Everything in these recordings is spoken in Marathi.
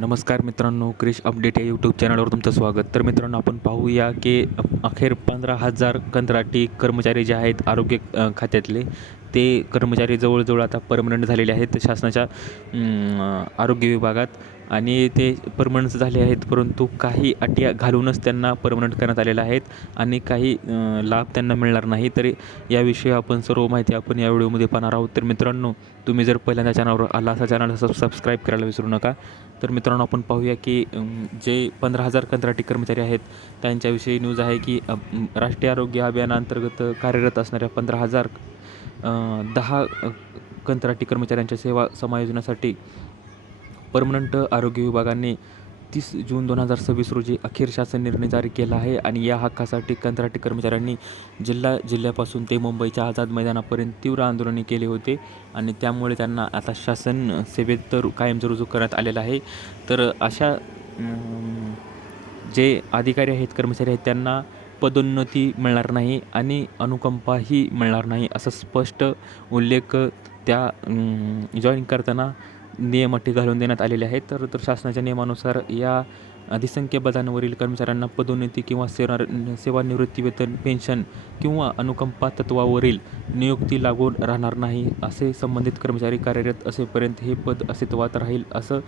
नमस्कार मित्रांनो, क्रिश अपडेट या यूट्यूब चॅनलवर तुमचं स्वागत. तर मित्रांनो, आपण पाहूया की अखेर 15,000 कंत्राटी कर्मचारी जे आहेत आरोग्य खात्यातले, ते कर्मचारी जवळजवळ आता परमनंट झालेले आहेत शासनाच्या आरोग्य विभागात. आणि ते परमनंट झाले आहेत, परंतु काही अटी घालूनच त्यांना परमनंट करण्यात आलेलं आहेत आणि काही लाभ त्यांना मिळणार नाही. तर याविषयी आपण सर्व माहिती आपण या व्हिडिओमध्ये पाहणार आहोत. तर मित्रांनो, तुम्ही जर पहिल्यांदा चॅनलवर आला असा चॅनल सबस्क्राईब करायला विसरू नका. तर मित्रांनो, आपण पाहूया की जे 15,000 कंत्राटी कर्मचारी आहेत त्यांच्याविषयी न्यूज आहे की राष्ट्रीय आरोग्य अभियानाअंतर्गत कार्यरत असणाऱ्या 15,000 10 कंत्राटी कर्मचाऱ्यांच्या सेवा समायोजनासाठी परमनंट आरोग्य विभागाने 30 जून 2026 रोजी अखेर शासन निर्णय जारी केला आहे. आणि या हक्कासाठी कंत्राटी कर्मचाऱ्यांनी जिल्ह्यापासून ते मुंबईच्या आझाद मैदानापर्यंत तीव्र आंदोलने केले होते आणि त्यामुळे त्यांना आता शासन सेवेत तर कायमचं रुजू करण्यात आलेलं आहे. तर अशा जे अधिकारी आहेत, कर्मचारी आहेत, त्यांना पदोन्नती मिळणार नाही आणि अनुकंपाही मिळणार नाही, असं स्पष्ट उल्लेख त्या जॉईन करताना नियम अटी घालून देण्यात आलेले आहेत. तर शासनाच्या नियमानुसार या अधिसंख्य पदांवरील कर्मचाऱ्यांना पदोन्नती किंवा सेवानिवृत्ती वेतन, पेन्शन किंवा अनुकंपा तत्वावरील नियुक्ती लागू राहणार नाही. असे संबंधित कर्मचारी कार्यरत असेपर्यंत हे पद अस्तित्वात राहील असं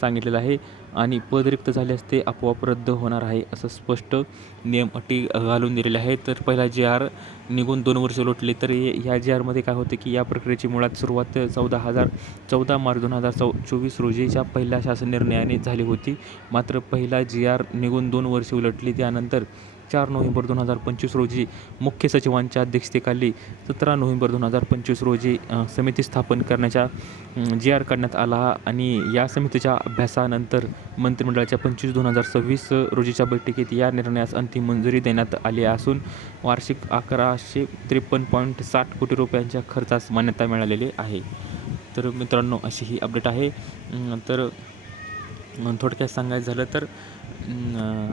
सांगितलेलं आहे. आणि पद रिक्त झाल्यास ते आपोआप रद्द होणार आहे, असं स्पष्ट नियम अटी घालून दिलेले आहेत. तर पहिला GR निघून 2 वर्ष लोटले. तर ह्या GRमध्ये काय होते की या प्रक्रियेची मुळात सुरुवात 14 मार्च 2024 रोजीच्या पहिल्या शासन निर्णयाने झाली होती. मात्र पहिला GR निघून 2 वर्षे उलटली. त्यानंतर 4 नोव्हेंबर 2025 रोजी मुख्य सचिवांच्या अध्यक्षतेखाली 17 नोव्हेंबर 2025 रोजी समिती स्थापन करण्याचा GR काढण्यात आला. आणि या समितीच्या अभ्यासानंतर मंत्रिमंडळाच्या 25/2026 रोजीच्या बैठकीत या निर्णयास अंतिम मंजुरी देण्यात आली असून वार्षिक 1153.60 कोटी रुपयांच्या खर्चास मान्यता मिळालेली आहे. तर मित्रांनो, अशी ही अपडेट आहे. तर थोडक्यात सांगायचं झालं तर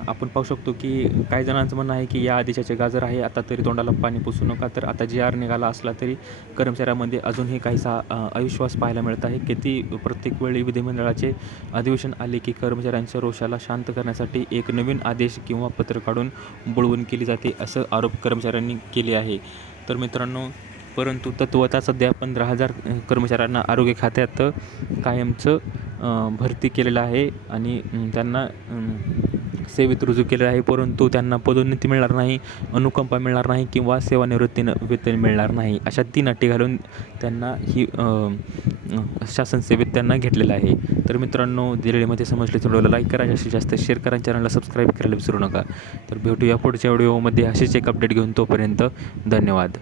आपण पाहू शकतो की काही जणांचं म्हणणं आहे की या आदेशाचे गाजर आहे, आता तरी तोंडाला पाणी पुसू नका. तर आता GR निघाला असला तरी कर्मचाऱ्यामध्ये अजूनही काहीसा अविश्वास पाहायला मिळत आहे की ती प्रत्येक वेळी विधिमंडळाचे अधिवेशन आले की कर्मचाऱ्यांच्या रोषाला शांत करण्यासाठी एक नवीन आदेश किंवा पत्र काढून बोलवून केली जाते, असं आरोप कर्मचाऱ्यांनी केले आहे. तर मित्रांनो, परंतु तत्वता सध्या 15,000 कर्मचाऱ्यांना आरोग्य खात्यात कायमचं भरती केलेलं आहे आणि त्यांना सेवेत रुजू केलेलं आहे. परंतु त्यांना पदोन्नती मिळणार नाही, अनुकंपा मिळणार नाही किंवा सेवानिवृत्तीनं वेतन मिळणार नाही. अशा 3 अटी घालून त्यांना ही शासन सेवेत त्यांना घेतलेलं आहे. तर मित्रांनो, दिलेल्यामध्ये समजले व्हिडिओला लाईक करा, जास्तीत जास्त शेअर करा, चॅनलला सबस्क्राईब करायला विसरू नका. तर भेटूया पुढच्या व्हिडिओमध्ये असेच एक अपडेट घेऊन. तोपर्यंत धन्यवाद.